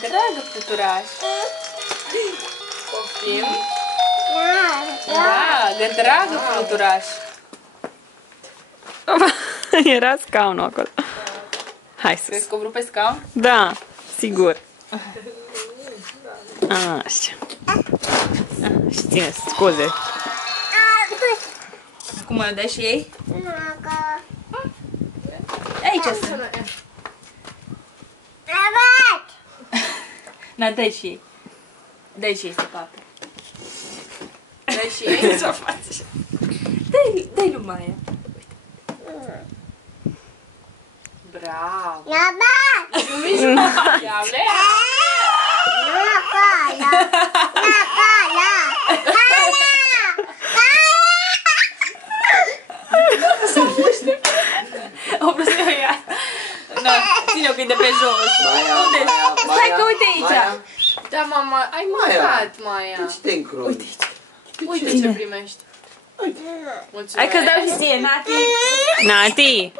Dragă fluturaș. Poftim? Dragă fluturaș. Era scaunul acolo. Hai sus. Crezi că o vrut pe scaun? Da, sigur. Așa. Ține, scuze. Acum mă dai și ei? Aici sunt. Na, dai și ei. Dai și ei să papă. Dai și ei. Ce-o faci? Dai lui Maia. Bravo. O vrut să o ia. No, ține-o că e de pe jos. Unde? Stai că uite aici. Da, mama, ai mâncat, Maia. De ce te încroi? Uite aici. Uite ce primești. Mulțumesc. Hai că dau și ție, Nati. Nati.